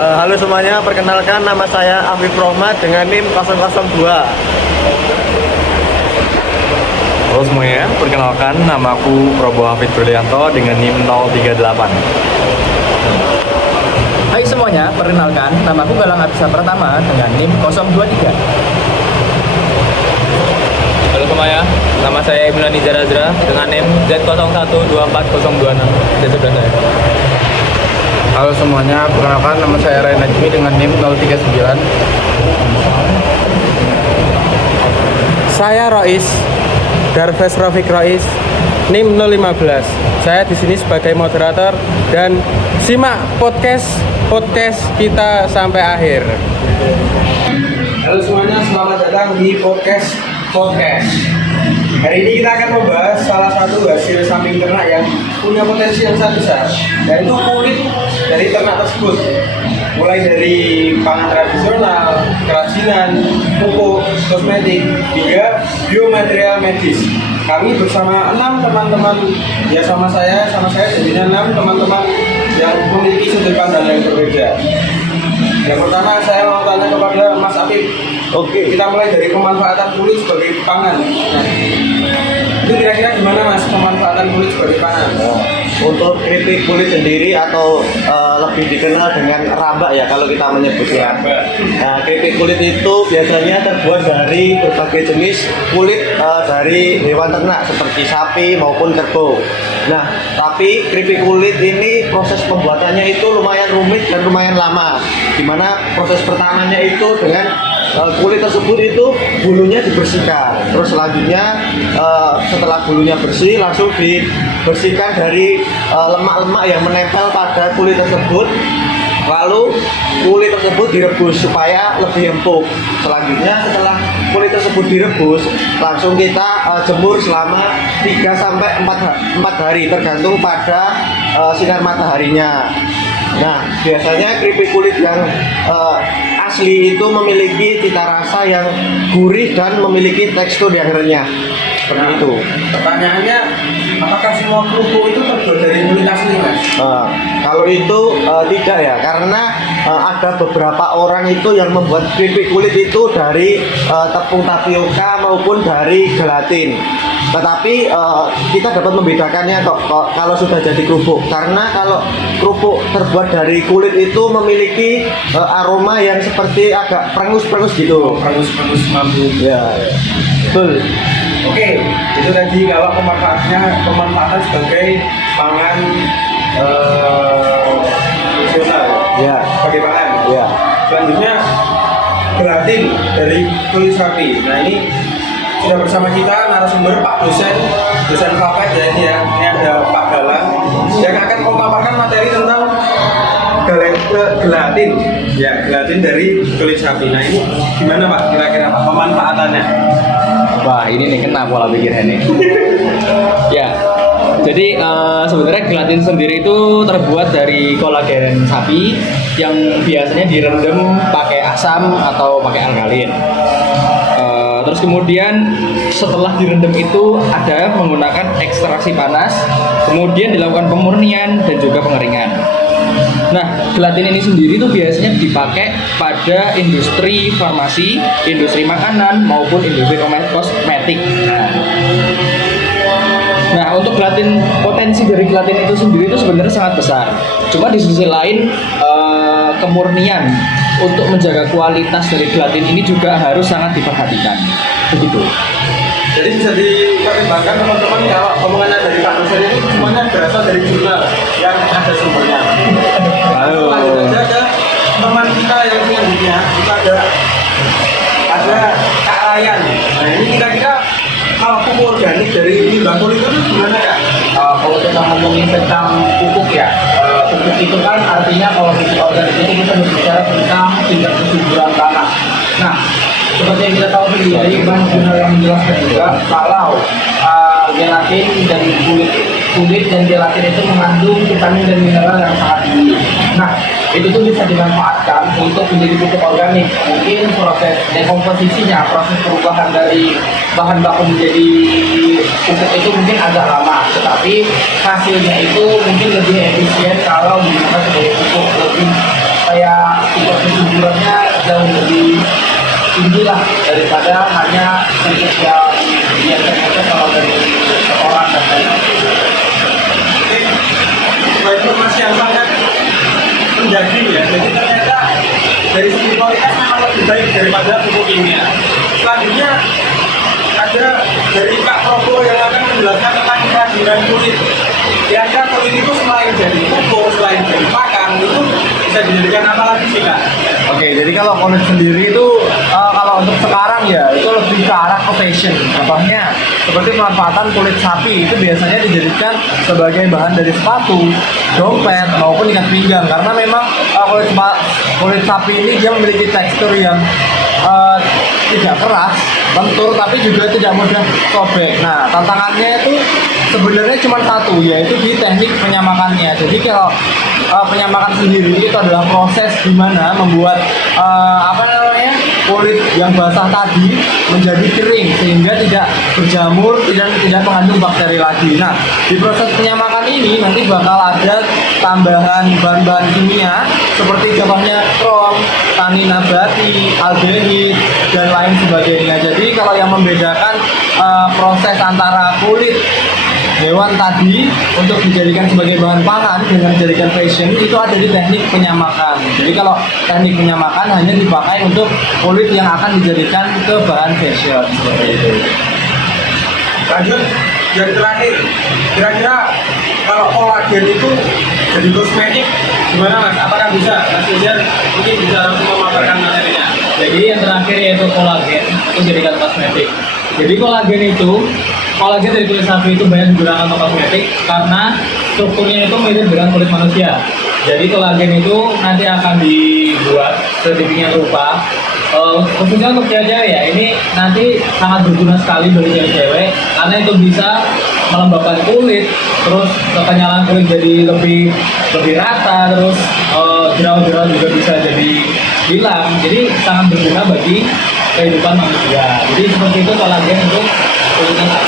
Halo semuanya, perkenalkan nama saya Afif Rohmat dengan NIM 002. Halo semuanya, perkenalkan nama aku Probo Hafid Brilianto dengan NIM 038. Hai semuanya, perkenalkan nama aku Galang Abisa Pratama dengan NIM 023. Halo semuanya, nama saya Ibnu Nizar Azra dengan NIM Z01240226 dan sebelah saya. Halo semuanya, perkenalkan nama saya Ray Najmi dengan NIM 039. Saya Rois, Darves Rafiq Rois, NIM 015. Saya di sini sebagai moderator dan simak podcast kita sampai akhir. Halo semuanya, selamat datang di podcast. Hari ini kita akan membahas salah satu hasil samping ternak yang punya potensi yang sangat besar, yaitu kulit dari ternak tersebut. Mulai dari pangan tradisional, kerajinan, pupuk, kosmetik, hingga biomaterial medis. Kami bersama 6 teman-teman, ya sama saya jadinya 6 teman-teman yang memiliki sudut pandang yang berbeda. Yang pertama saya mau tanya kepada Mas Afif. Oke, kita mulai dari pemanfaatan kulit sebagai pangan. Nah, itu kira-kira gimana Mas pemanfaatan kulit sebagai pangan? Untuk keripik kulit sendiri atau lebih dikenal dengan rambak ya kalau kita menyebutnya. Nah, keripik kulit itu biasanya terbuat dari berbagai jenis kulit dari hewan ternak seperti sapi maupun kerbau. Nah, tapi keripik kulit ini proses pembuatannya itu lumayan rumit dan lumayan lama. Dimana proses pertamanya itu dengan kulit tersebut itu bulunya dibersihkan. Terus selanjutnya setelah bulunya bersih langsung dibersihkan dari lemak-lemak yang menempel pada kulit tersebut. Lalu kulit tersebut direbus supaya lebih empuk. Selanjutnya setelah kulit tersebut direbus, langsung kita jemur selama 3 sampai 4 hari tergantung pada sinar mataharinya. Nah, biasanya keripik kulit yang asli itu memiliki cita rasa yang gurih dan memiliki tekstur yang renyah. Seperti itu. Pertanyaannya, apakah semua kerupuk itu terbuat dari kulit asli, Mas? Kalau itu tidak ya, karena ada beberapa orang itu yang membuat keripik kulit itu dari tepung tapioka maupun dari gelatin. Tetapi kita dapat membedakannya kok kalau sudah jadi kerupuk, karena kalau kerupuk terbuat dari kulit itu memiliki aroma yang seperti agak perengus-perengus gitu. Perengus mampu. Ya, betul. Oke, itu tadi kalau pemanfaatan sebagai pangan fungsional. Ya. Sebagai pangan. Ya. Selanjutnya gelatin dari kulit sapi. Nah ini sudah bersama kita narasumber Pak dosen Fapet ya ini ya. Ini ada Pak Galang yang akan memaparkan materi tentang gelatin. Ya, gelatin dari kulit sapi. Nah ini gimana Pak kira-kira Pak pemanfaatannya? Wah, ini nih kena pola pikirnya nih. Ya, jadi sebenarnya gelatin sendiri itu terbuat dari kolagen sapi yang biasanya direndam pakai asam atau pakai alkalin. Terus kemudian setelah direndam itu ada menggunakan ekstraksi panas, kemudian dilakukan pemurnian dan juga pengeringan. Nah, gelatin ini sendiri tuh biasanya dipakai pada industri farmasi, industri makanan maupun industri kosmetik. Nah, untuk gelatin, potensi dari gelatin itu sendiri itu sebenarnya sangat besar. Cuma di sisi lain kemurnian untuk menjaga kualitas dari gelatin ini juga harus sangat diperhatikan. Begitu. Jadi bisa dipertimbangkan teman-teman kalau omongannya dari Pak dosen ini semuanya berasal dari jurnal yang ada sumbernya. Lalu ada teman kita yang selanjutnya itu ada Kak Ryan. Nah ini kira-kira kalau pupuk organik dari limbah kulit itu gimana ya? Kalau kita ngomongin tentang pupuk ya, pupuk itu kan artinya kalau pupuk organik itu kita berbicara tentang tingkat kesuburan tanah. Nah, seperti yang kita tahu sendiri, Bang Jurnal yang menjelaskan juga kalau gelatin dan kulit dan gelatin itu mengandung vitamin dan mineral yang sangat tinggi. Nah, itu tuh bisa dimanfaatkan untuk menjadi pupuk organik. Mungkin proses dekomposisinya, proses perubahan dari bahan baku menjadi pupuk itu mungkin agak lama, tetapi hasilnya itu mungkin lebih efisien kalau digunakan sebagai pupuk, lebih kayak kandungannya jauh lebih tinggi lah daripada hanya sedikit yang biasanya kalau dari orang dan lain-lain. Oke, informasi yang sangat menjadi ya. Jadi ternyata dari segi kualitas memang lebih baik daripada pupuk kimia. Selanjutnya ada dari Kak Probo yang akan menjelaskan tentang kandungan kulit. Kira-kira kulit itu selain dari pupuk, selain dari makan, itu bisa dijadikan apa lagi sih Kak? Oke, jadi kalau kulit sendiri itu kalau untuk sekarang ya itu lebih ke arah ke fashion. Contohnya seperti pemanfaatan kulit sapi itu biasanya dijadikan sebagai bahan dari sepatu, dompet maupun ikat pinggang karena memang kulit sapi ini dia memiliki tekstur yang tidak keras, lentur tapi juga tidak mudah sobek. Nah, tantangannya itu sebenarnya cuma satu, yaitu di teknik penyamakannya. Jadi kalau penyamakan sendiri itu adalah proses di mana membuat kulit yang basah tadi menjadi kering sehingga tidak berjamur dan tidak mengandung bakteri lagi. Nah, di proses penyamakan ini nanti bakal ada tambahan bahan-bahan kimia seperti contohnya krom, tanin nabati, aldehid dan lain sebagainya. Jadi kalau yang membedakan proses antara kulit hewan tadi untuk dijadikan sebagai bahan pangan dengan dijadikan fashion itu ada di teknik penyamakan. Jadi kalau teknik penyamakan hanya dipakai untuk kulit yang akan dijadikan ke bahan fashion seperti itu. Lanjut, yang terakhir, kira-kira kalau kolagen itu jadi kosmetik gimana Mas? Apakah bisa? Mas Yudian mungkin bisa langsung memaparkan materinya. Jadi yang terakhir yaitu kolagen itu jadikan kosmetik. Jadi kolagen dari kulit sapi itu banyak digunakan untuk kosmetik karena strukturnya itu mirip dengan kulit manusia. Jadi kolagen itu nanti akan dibuat sedemikian rupa. Khususnya untuk cewek-cewek ya, ini nanti sangat berguna sekali bagi cewek-cewek karena itu bisa melembabkan kulit, terus kekenyalan kulit jadi lebih rata, terus jerawat-jerawat juga bisa jadi hilang. Jadi sangat berguna bagi kehidupan manusia. Jadi seperti itu kolagen untuk kulitnya.